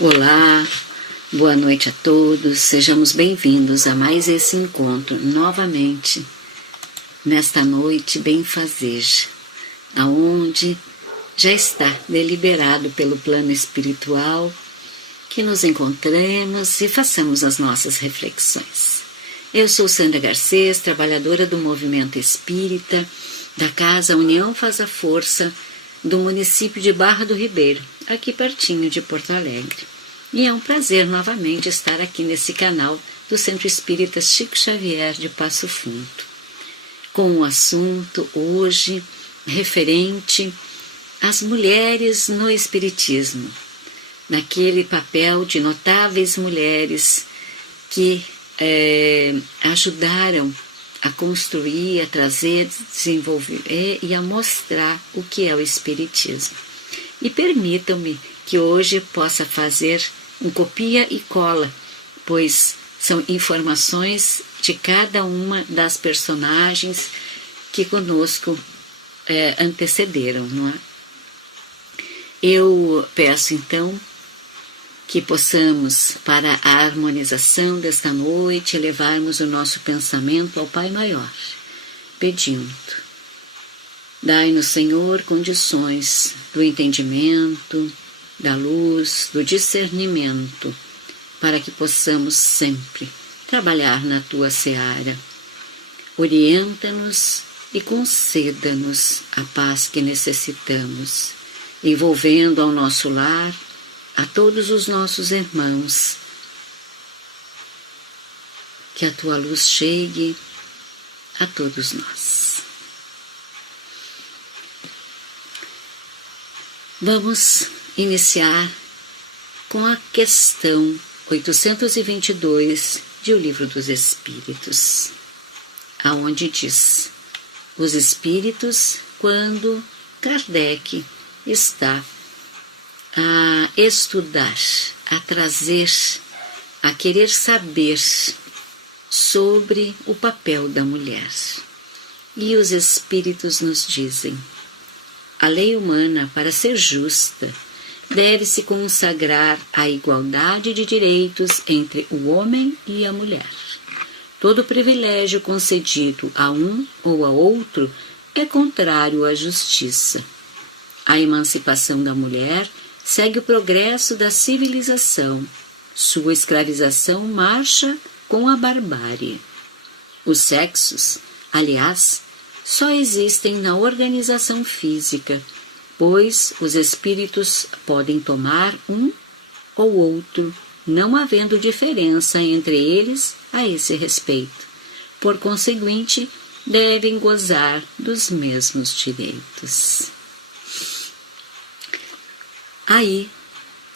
Olá, boa noite a todos, sejamos bem-vindos a mais esse encontro, novamente, nesta noite benfazeja, aonde já está deliberado pelo plano espiritual que nos encontremos e façamos as nossas reflexões. Eu sou Sandra Garcês, trabalhadora do Movimento Espírita, da Casa União Faz a Força, do município de Barra do Ribeiro, aqui pertinho de Porto Alegre. E é um prazer novamente estar aqui nesse canal do Centro Espírita Chico Xavier de Passo Fundo, com um assunto hoje referente às mulheres no Espiritismo, naquele papel de notáveis mulheres que ajudaram a construir, a trazer, desenvolver e a mostrar o que é o Espiritismo. E permitam-me que hoje possa fazer um copia e cola, pois são informações de cada uma das personagens que conosco antecederam, não é? Eu peço então que possamos, para a harmonização desta noite, levarmos o nosso pensamento ao Pai Maior, pedindo: dai-nos, Senhor, condições do entendimento, da luz, do discernimento, para que possamos sempre trabalhar na Tua seara. Orienta-nos e conceda-nos a paz que necessitamos, envolvendo ao nosso lar a todos os nossos irmãos. Que a Tua luz chegue a todos nós. Vamos iniciar com a questão 822 de O Livro dos Espíritos, aonde diz: os espíritos, quando Kardec está a estudar, a trazer, a querer saber sobre o papel da mulher. E os espíritos nos dizem: a lei humana, para ser justa, deve-se consagrar à igualdade de direitos entre o homem e a mulher. Todo privilégio concedido a um ou a outro é contrário à justiça. A emancipação da mulher segue o progresso da civilização. Sua escravização marcha com a barbárie. Os sexos, aliás, só existem na organização física, pois os espíritos podem tomar um ou outro, não havendo diferença entre eles a esse respeito. Por conseguinte, devem gozar dos mesmos direitos. Aí,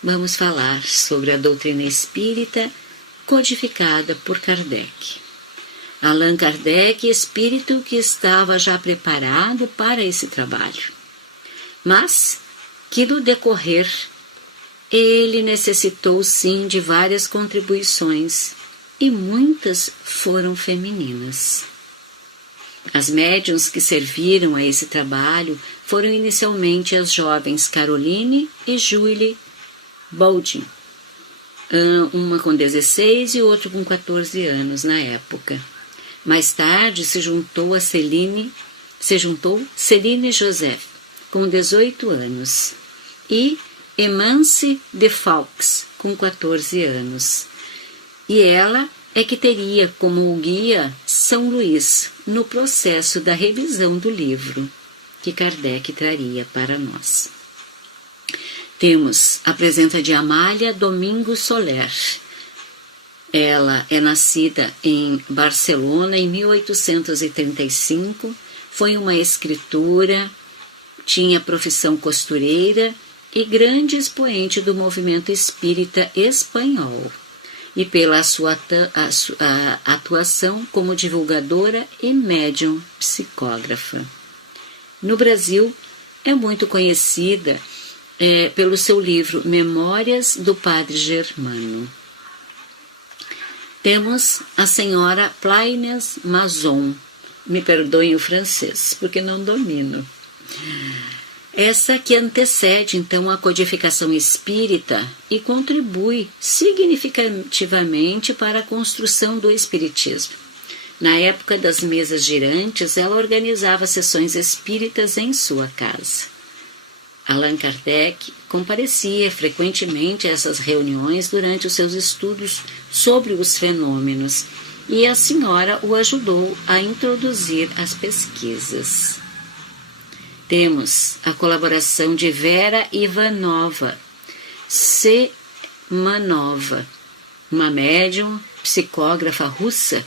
vamos falar sobre a doutrina espírita codificada por Kardec. Allan Kardec, espírito que estava já preparado para esse trabalho, mas que no decorrer ele necessitou sim de várias contribuições e muitas foram femininas. As médiuns que serviram a esse trabalho foram inicialmente as jovens Caroline e Julie Baldin, uma com 16 e outra com 14 anos na época. Mais tarde se juntou Celine Joseph, com 18 anos, e Emance de Faux, com 14 anos. E ela é que teria como guia São Luís no processo da revisão do livro que Kardec traria para nós. Temos a presença de Amália Domingo Soler. Ela é nascida em Barcelona em 1835, foi uma escritora, tinha profissão costureira e grande expoente do movimento espírita espanhol, e pela sua atuação como divulgadora e médium psicógrafa. No Brasil, é muito conhecida pelo seu livro Memórias do Padre Germano. Temos a senhora Plaines Mazon, me perdoem o francês, porque não domino. essa que antecede então a codificação espírita e contribui significativamente para a construção do espiritismo. Na época das mesas girantes, ela organizava sessões espíritas em sua casa. Allan Kardec comparecia frequentemente a essas reuniões durante os seus estudos sobre os fenômenos, e a senhora o ajudou a introduzir as pesquisas. Temos a colaboração de Vera Ivanova Semanova, uma médium psicógrafa russa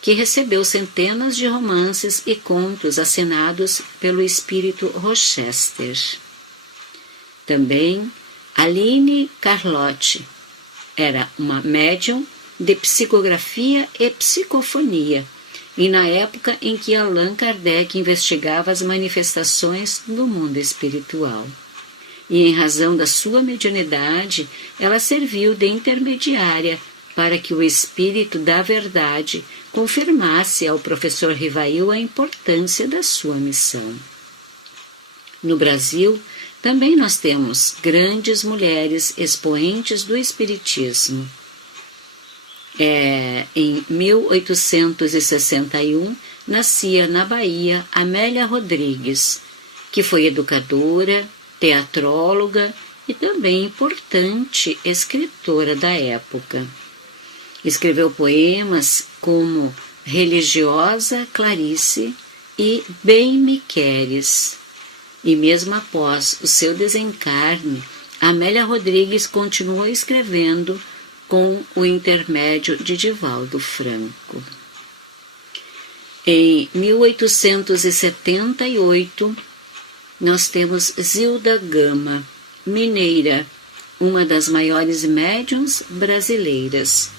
que recebeu centenas de romances e contos assinados pelo espírito Rochester. Também Aline Carlotti era uma médium de psicografia e psicofonia, e na época em que Allan Kardec investigava as manifestações do mundo espiritual. E em razão da sua mediunidade, ela serviu de intermediária para que o Espírito da Verdade confirmasse ao professor Rivail a importância da sua missão. No Brasil, também nós temos grandes mulheres expoentes do Espiritismo. Em 1861, nascia na Bahia Amélia Rodrigues, que foi educadora, teatróloga e também importante escritora da época. Escreveu poemas como Religiosa Clarice e Bem Me Queres. E mesmo após o seu desencarne, Amélia Rodrigues continuou escrevendo com o intermédio de Divaldo Franco. Em 1878, nós temos Zilda Gama, mineira, uma das maiores médiuns brasileiras.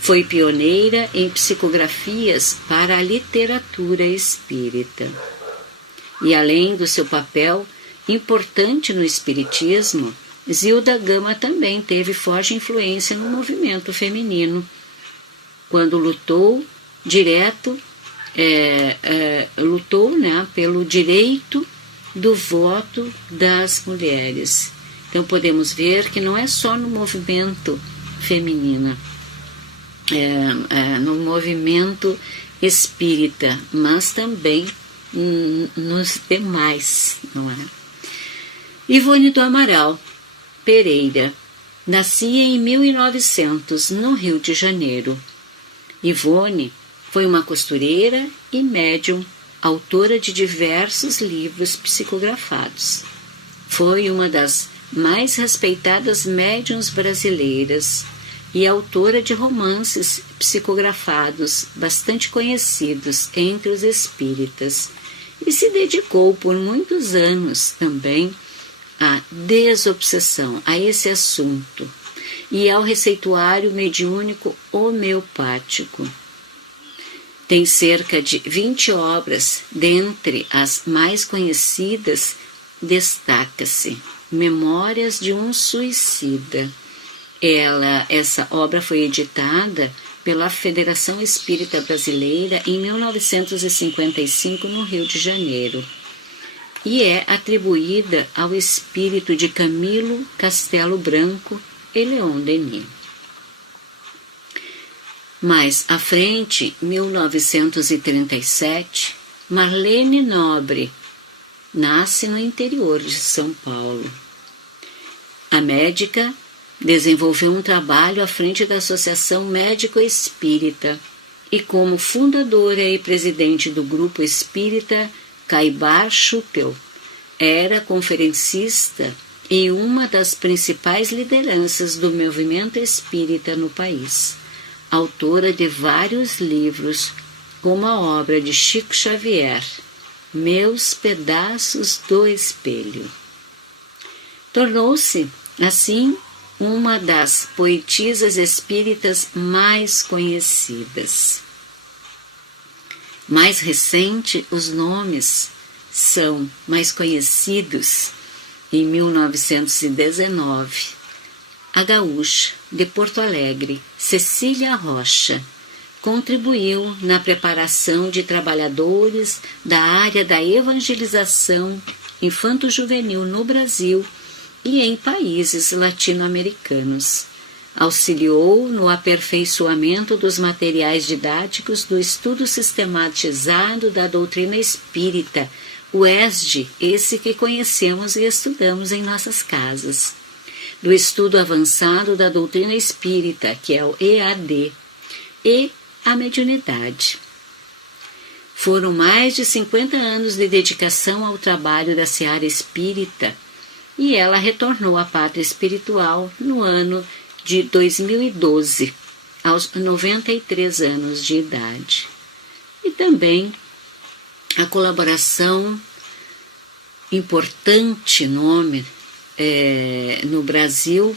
Foi pioneira em psicografias para a literatura espírita. E além do seu papel importante no espiritismo, Zilda Gama também teve forte influência no movimento feminino, quando lutou pelo direito do voto das mulheres. Então podemos ver que não é só no movimento feminino, no movimento espírita, mas também nos demais, não é? Ivone do Amaral Pereira nascia em 1900, no Rio de Janeiro. Ivone foi uma costureira e médium, autora de diversos livros psicografados. Foi uma das mais respeitadas médiuns brasileiras e autora de romances psicografados bastante conhecidos entre os espíritas, e se dedicou por muitos anos também à desobsessão, a esse assunto, e ao receituário mediúnico homeopático. Tem cerca de 20 obras, dentre as mais conhecidas, destaca-se Memórias de um Suicida. Essa obra foi editada pela Federação Espírita Brasileira em 1955, no Rio de Janeiro, e é atribuída ao espírito de Camilo Castelo Branco e Leon Denis. Mais à frente, 1937, Marlene Nobre nasce no interior de São Paulo. A médica desenvolveu um trabalho à frente da Associação Médico Espírita e, como fundadora e presidente do Grupo Espírita Caibar Chupel, era conferencista e uma das principais lideranças do movimento espírita no país, autora de vários livros, como a obra de Chico Xavier, Meus Pedaços do Espelho. Tornou-se, assim, uma das poetisas espíritas mais conhecidas. Mais recente, os nomes são mais conhecidos. Em 1919, a gaúcha de Porto Alegre, Cecília Rocha, contribuiu na preparação de trabalhadores da área da evangelização infanto-juvenil no Brasil e em países latino-americanos. Auxiliou no aperfeiçoamento dos materiais didáticos do estudo sistematizado da doutrina espírita, o ESD, esse que conhecemos e estudamos em nossas casas, do estudo avançado da doutrina espírita, que é o EAD, e a mediunidade. Foram mais de 50 anos de dedicação ao trabalho da seara espírita, e ela retornou à pátria espiritual no ano de 2012, aos 93 anos de idade. E também a colaboração importante nome no Brasil,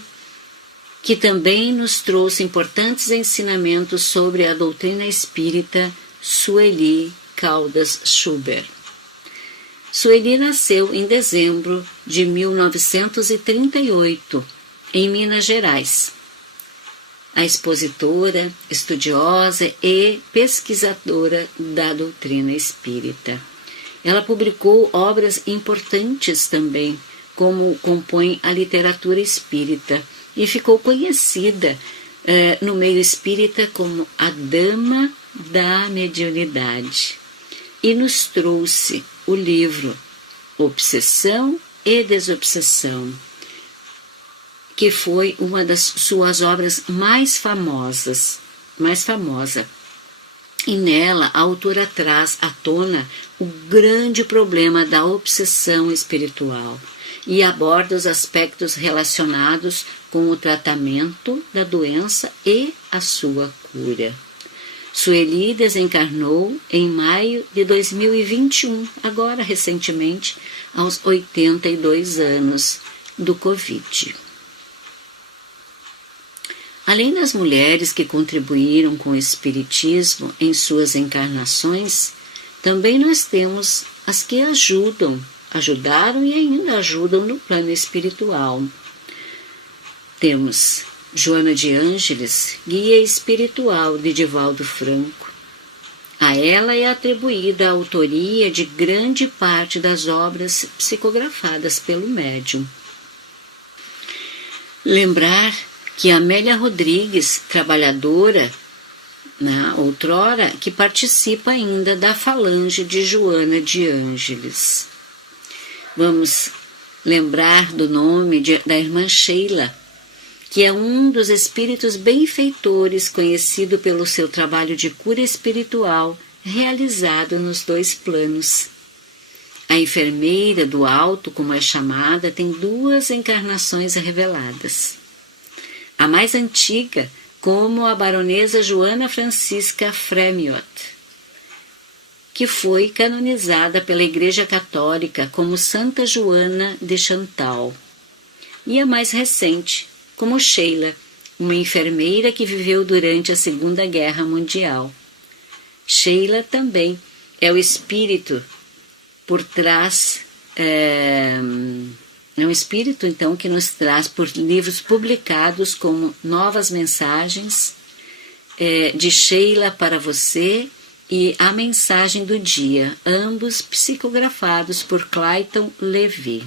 que também nos trouxe importantes ensinamentos sobre a doutrina espírita, Sueli Caldas Schubert. Sueli nasceu em dezembro de 1938, em Minas Gerais. A expositora, estudiosa e pesquisadora da doutrina espírita. Ela publicou obras importantes também, como compõe a literatura espírita, e ficou conhecida no meio espírita como a Dama da Mediunidade. E nos trouxe o livro Obsessão e Desobsessão, que foi uma das suas obras mais famosa. E nela a autora traz à tona o grande problema da obsessão espiritual e aborda os aspectos relacionados com o tratamento da doença e a sua cura. Sueli desencarnou em maio de 2021, agora recentemente, aos 82 anos do Covid. Além das mulheres que contribuíram com o espiritismo em suas encarnações, também nós temos as que ajudaram e ainda ajudam no plano espiritual. Temos Joana de Ângeles, guia espiritual de Divaldo Franco. A ela é atribuída a autoria de grande parte das obras psicografadas pelo médium. Lembrar que Amélia Rodrigues, trabalhadora, outrora, que participa ainda da falange de Joana de Ângeles. Vamos lembrar do nome da irmã Sheila, que é um dos espíritos benfeitores conhecido pelo seu trabalho de cura espiritual realizado nos 2 planos. A enfermeira do alto, como é chamada, tem 2 encarnações reveladas. A mais antiga, como a baronesa Joana Francisca Fremiot, que foi canonizada pela Igreja Católica como Santa Joana de Chantal. E a mais recente, como Sheila, uma enfermeira que viveu durante a Segunda Guerra Mundial. Sheila também é o espírito por trás, é um espírito, então, que nos traz por livros publicados como Novas Mensagens, de Sheila para você e A Mensagem do Dia, ambos psicografados por Clayton Levy.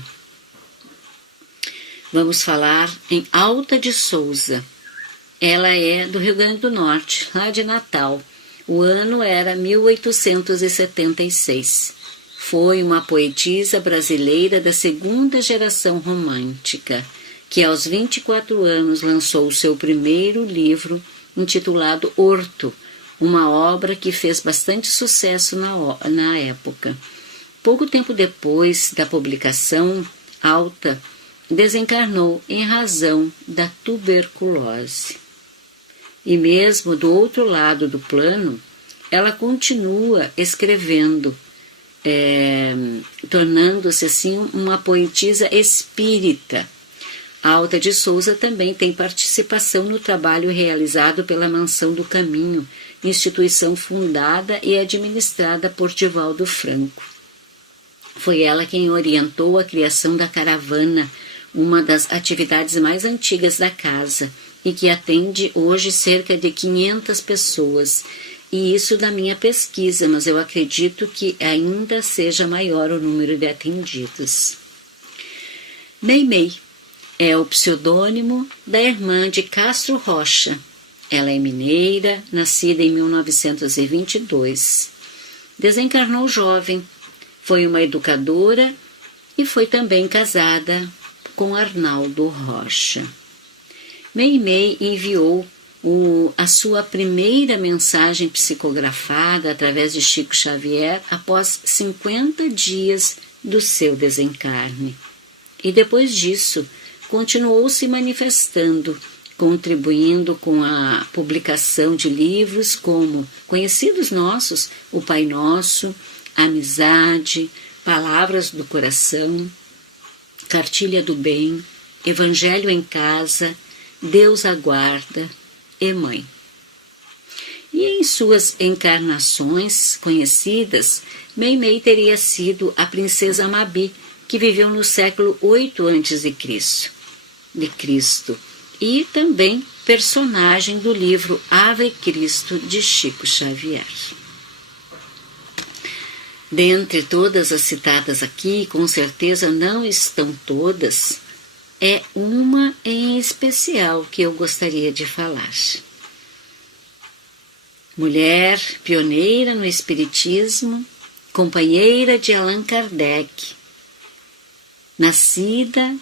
Vamos falar em Alta de Souza. Ela é do Rio Grande do Norte, lá de Natal. O ano era 1876. Foi uma poetisa brasileira da 2ª geração romântica, que aos 24 anos lançou o seu primeiro livro, intitulado Horto, uma obra que fez bastante sucesso na época. Pouco tempo depois da publicação, Alta desencarnou em razão da tuberculose. E mesmo do outro lado do plano, ela continua escrevendo, tornando-se assim uma poetisa espírita. Alta de Souza também tem participação no trabalho realizado pela Mansão do Caminho, instituição fundada e administrada por Divaldo Franco. Foi ela quem orientou a criação da caravana, uma das atividades mais antigas da casa, e que atende hoje cerca de 500 pessoas, e isso da minha pesquisa, mas eu acredito que ainda seja maior o número de atendidos. Meimei é o pseudônimo da irmã de Castro Rocha. Ela é mineira, nascida em 1922. Desencarnou jovem, foi uma educadora e foi também casada com Arnaldo Rocha. Meimei enviou a sua primeira mensagem psicografada através de Chico Xavier após 50 dias do seu desencarne. E depois disso, continuou se manifestando, contribuindo com a publicação de livros como conhecidos nossos, O Pai Nosso, Amizade, Palavras do Coração, Cartilha do Bem, Evangelho em Casa, Deus Aguarda e Mãe. E em suas encarnações conhecidas, Meimei teria sido a princesa Mabi, que viveu no século 8 a.C. E também personagem do livro Ave Cristo de Chico Xavier. Dentre todas as citadas aqui, com certeza não estão todas, é uma em especial que eu gostaria de falar. Mulher pioneira no Espiritismo, companheira de Allan Kardec, nascida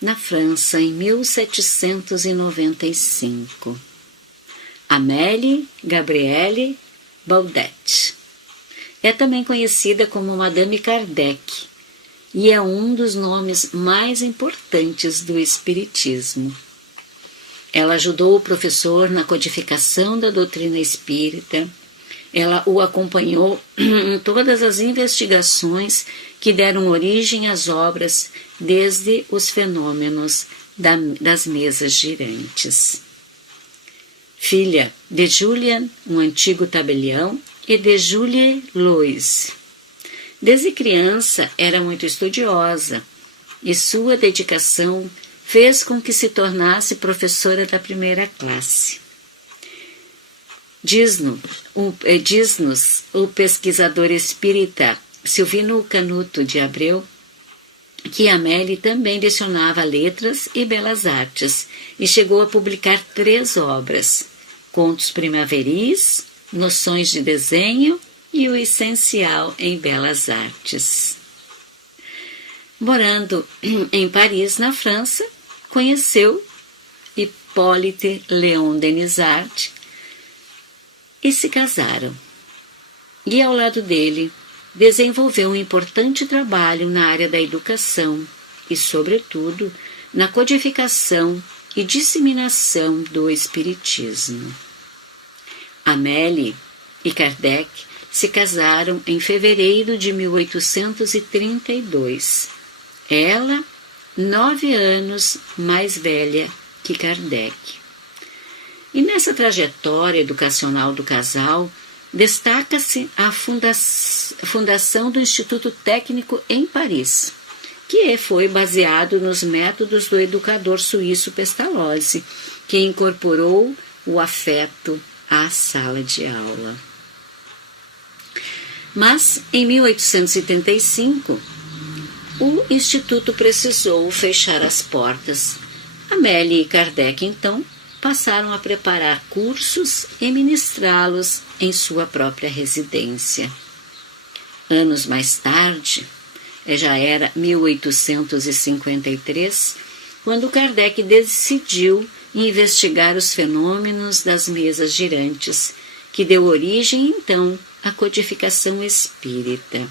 na França em 1795. Amélie Gabrielle Baudet. É também conhecida como Madame Kardec e é um dos nomes mais importantes do Espiritismo. Ela ajudou o professor na codificação da doutrina espírita. Ela o acompanhou em todas as investigações que deram origem às obras, desde os fenômenos das mesas girantes. Filha de Julien, um antigo tabelião, e de Julie Louis. Desde criança era muito estudiosa e sua dedicação fez com que se tornasse professora da primeira classe. Diz-nos o pesquisador espírita Silvino Canuto de Abreu que Amélie também lecionava letras e belas artes e chegou a publicar 3 obras: Contos Primaveris, Noções de Desenho e O Essencial em Belas Artes. Morando em Paris, na França, conheceu Hippolyte Léon Denisard e se casaram. E ao lado dele, desenvolveu um importante trabalho na área da educação e, sobretudo, na codificação e disseminação do Espiritismo. Amélie e Kardec se casaram em fevereiro de 1832. Ela, 9 anos mais velha que Kardec. E nessa trajetória educacional do casal, destaca-se a fundação do Instituto Técnico em Paris, que foi baseado nos métodos do educador suíço Pestalozzi, que incorporou o afeto à sala de aula. Mas, em 1835, o Instituto precisou fechar as portas. Amélie e Kardec, então, passaram a preparar cursos e ministrá-los em sua própria residência. Anos mais tarde, já era 1853, quando Kardec decidiu investigar os fenômenos das mesas girantes, que deu origem, então, à codificação espírita.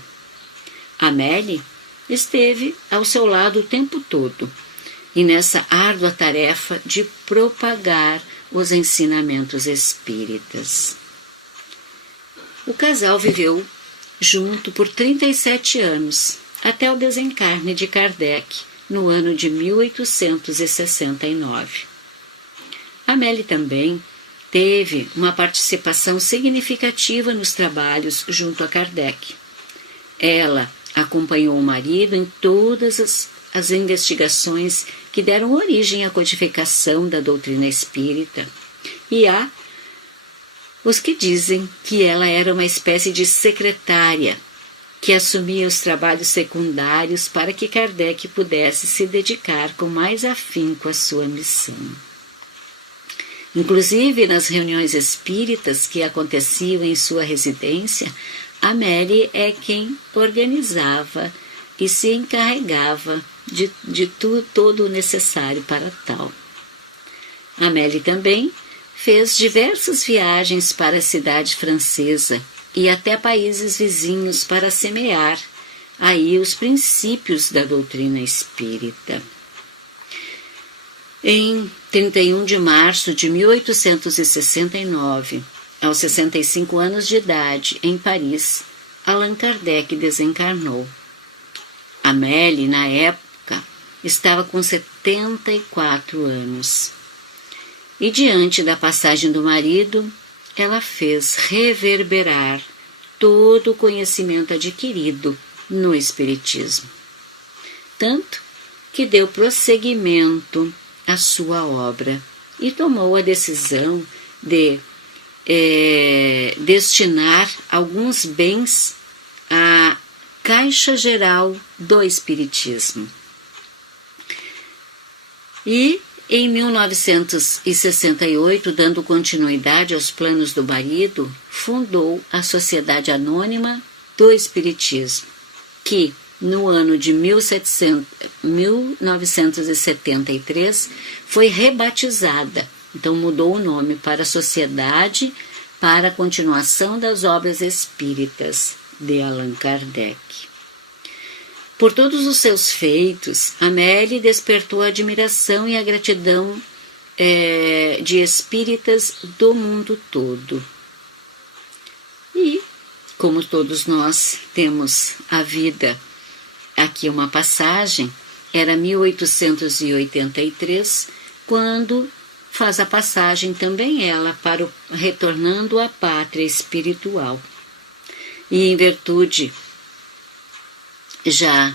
Amélie esteve ao seu lado o tempo todo, e nessa árdua tarefa de propagar os ensinamentos espíritas. O casal viveu junto por 37 anos, até o desencarne de Kardec, no ano de 1869. Amélie também teve uma participação significativa nos trabalhos junto a Kardec. Ela acompanhou o marido em todas as investigações que deram origem à codificação da doutrina espírita e a os que dizem que ela era uma espécie de secretária que assumia os trabalhos secundários para que Kardec pudesse se dedicar com mais afinco à sua missão. Inclusive, nas reuniões espíritas que aconteciam em sua residência, Amélie é quem organizava e se encarregava de todo o necessário para tal. Amélie também fez diversas viagens para a cidade francesa e até países vizinhos para semear aí os princípios da doutrina espírita. Em 31 de março de 1869, aos 65 anos de idade, em Paris, Allan Kardec desencarnou. Amélie, na época, estava com 74 anos. E diante da passagem do marido, ela fez reverberar todo o conhecimento adquirido no Espiritismo. Tanto que deu prosseguimento à sua obra e tomou a decisão de destinar alguns bens à Caixa Geral do Espiritismo. E, em 1968, dando continuidade aos planos do marido, fundou a Sociedade Anônima do Espiritismo, que, no ano de 1973, foi rebatizada. Então mudou o nome para Sociedade para a Continuação das Obras Espíritas de Allan Kardec. Por todos os seus feitos, Amélie despertou a admiração e a gratidão de espíritas do mundo todo. E, como todos nós temos a vida, aqui uma passagem, era 1883, quando faz a passagem também ela para retornando à pátria espiritual. E em virtude já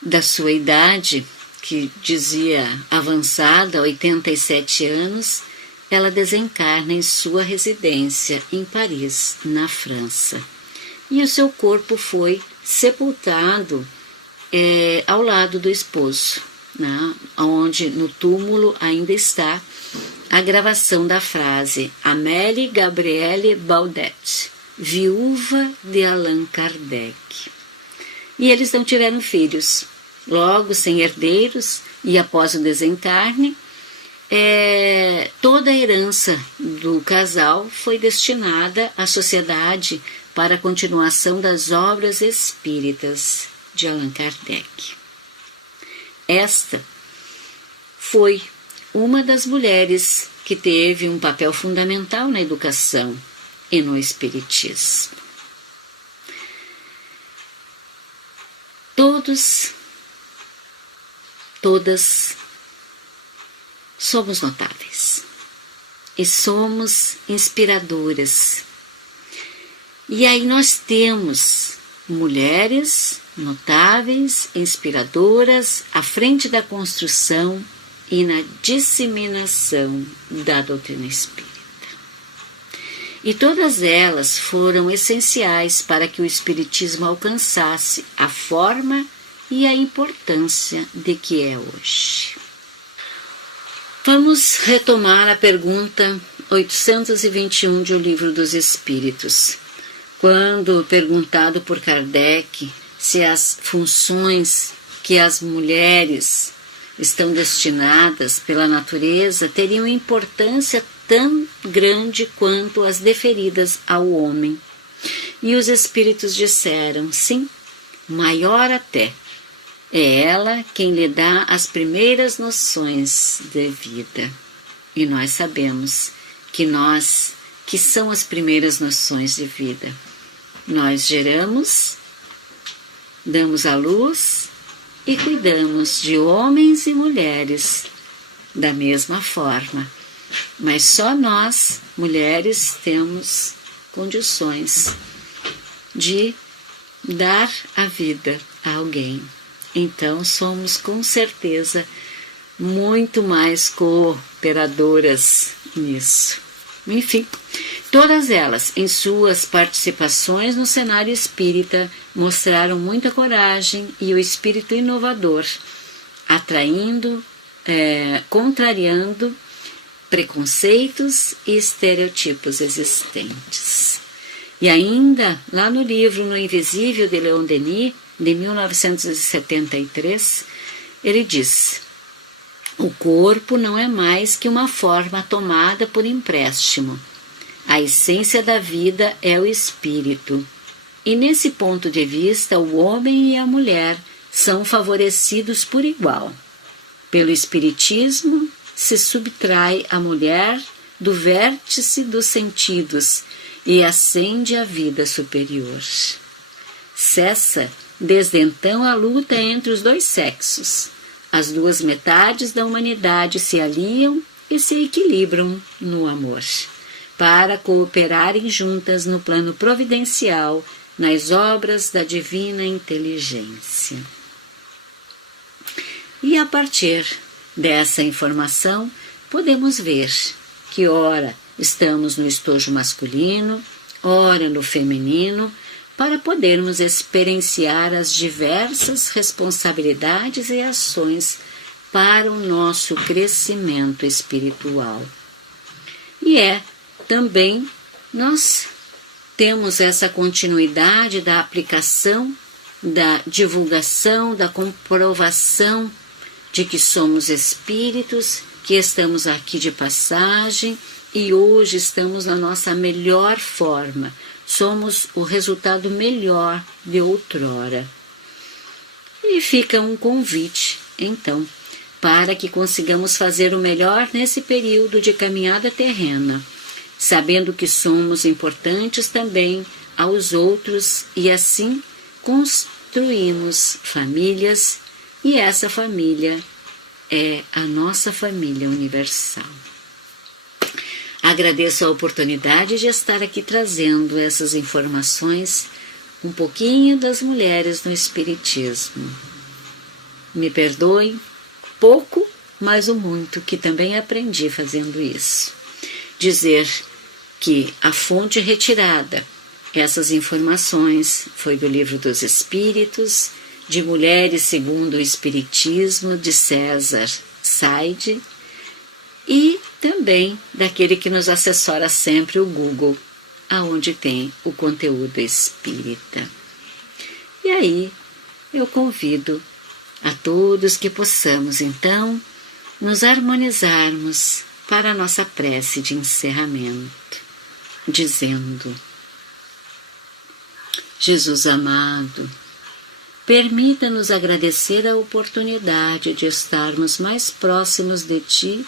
da sua idade, que dizia avançada, 87 anos, ela desencarna em sua residência em Paris, na França. E o seu corpo foi sepultado ao lado do esposo, né, onde no túmulo ainda está a gravação da frase Amélie Gabrielle Baudet, viúva de Allan Kardec. E eles não tiveram filhos. Logo, sem herdeiros, e após o desencarne, toda a herança do casal foi destinada à sociedade para a continuação das obras espíritas de Allan Kardec. Esta foi uma das mulheres que teve um papel fundamental na educação e no espiritismo. Todas somos notáveis e somos inspiradoras. E aí nós temos mulheres notáveis, inspiradoras, à frente da construção e na disseminação da doutrina espírita. E todas elas foram essenciais para que o espiritismo alcançasse a forma e a importância de que é hoje. Vamos retomar a pergunta 821 de O Livro dos Espíritos. Quando perguntado por Kardec se as funções que as mulheres estão destinadas pela natureza teriam importância tão grande quanto as deferidas ao homem. E os espíritos disseram, sim, maior até. É ela quem lhe dá as primeiras noções de vida. E nós sabemos que são as primeiras noções de vida. Nós geramos, damos à luz e cuidamos de homens e mulheres da mesma forma. Mas só nós, mulheres, temos condições de dar a vida a alguém. Então, somos com certeza muito mais cooperadoras nisso. Enfim, todas elas, em suas participações no cenário espírita, mostraram muita coragem e o espírito inovador, atraindo, contrariando preconceitos e estereotipos existentes. E ainda, lá no livro No Invisível, de Leon Denis, de 1973, ele diz: o corpo não é mais que uma forma tomada por empréstimo. A essência da vida é o espírito. E nesse ponto de vista, o homem e a mulher são favorecidos por igual. Pelo espiritismo, se subtrai a mulher do vértice dos sentidos e ascende à vida superior. Cessa, desde então, a luta entre os dois sexos. As duas metades da humanidade se aliam e se equilibram no amor, para cooperarem juntas no plano providencial, nas obras da divina inteligência. E a partir dessa informação, podemos ver que ora estamos no estojo masculino, ora no feminino, para podermos experienciar as diversas responsabilidades e ações para o nosso crescimento espiritual. E também nós temos essa continuidade da aplicação, da divulgação, da comprovação de que somos espíritos, que estamos aqui de passagem e hoje estamos na nossa melhor forma. Somos o resultado melhor de outrora. E fica um convite, então, para que consigamos fazer o melhor nesse período de caminhada terrena, sabendo que somos importantes também aos outros e assim construímos famílias, e essa família é a nossa família universal. Agradeço a oportunidade de estar aqui trazendo essas informações, um pouquinho das mulheres no Espiritismo. Me perdoem, pouco, mas o muito, que também aprendi fazendo isso. Dizer que a fonte retirada, essas informações, foi do Livro dos Espíritos, de Mulheres segundo o Espiritismo, de César Saide, e também daquele que nos assessora sempre, o Google, aonde tem o conteúdo espírita. E aí eu convido a todos que possamos, então, nos harmonizarmos para a nossa prece de encerramento, dizendo: Jesus amado, permita-nos agradecer a oportunidade de estarmos mais próximos de Ti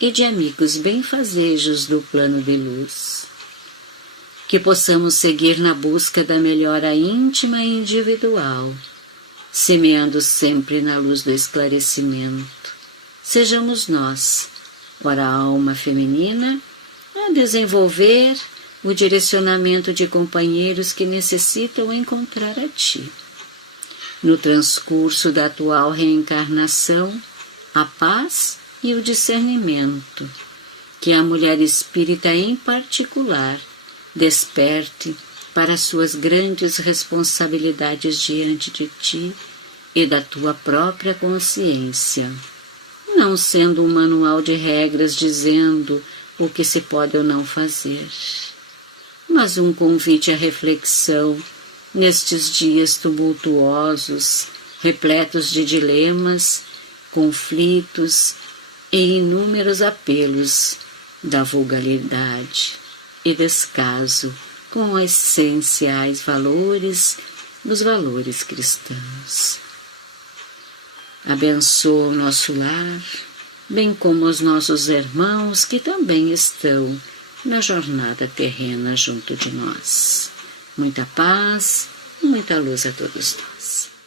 e de amigos benfazejos do plano de luz. Que possamos seguir na busca da melhora íntima e individual, semeando sempre na luz do esclarecimento. Sejamos nós, ora a alma feminina, a desenvolver o direcionamento de companheiros que necessitam encontrar a Ti. No transcurso da atual reencarnação, a paz e o discernimento, que a mulher espírita em particular desperte para suas grandes responsabilidades diante de Ti e da Tua própria consciência, não sendo um manual de regras dizendo o que se pode ou não fazer, mas um convite à reflexão nestes dias tumultuosos, repletos de dilemas, conflitos e inúmeros apelos da vulgaridade e descaso com os essenciais valores dos valores cristãos. Abençoa o nosso lar, bem como os nossos irmãos que também estão na jornada terrena junto de nós. Muita paz e muita luz a todos nós.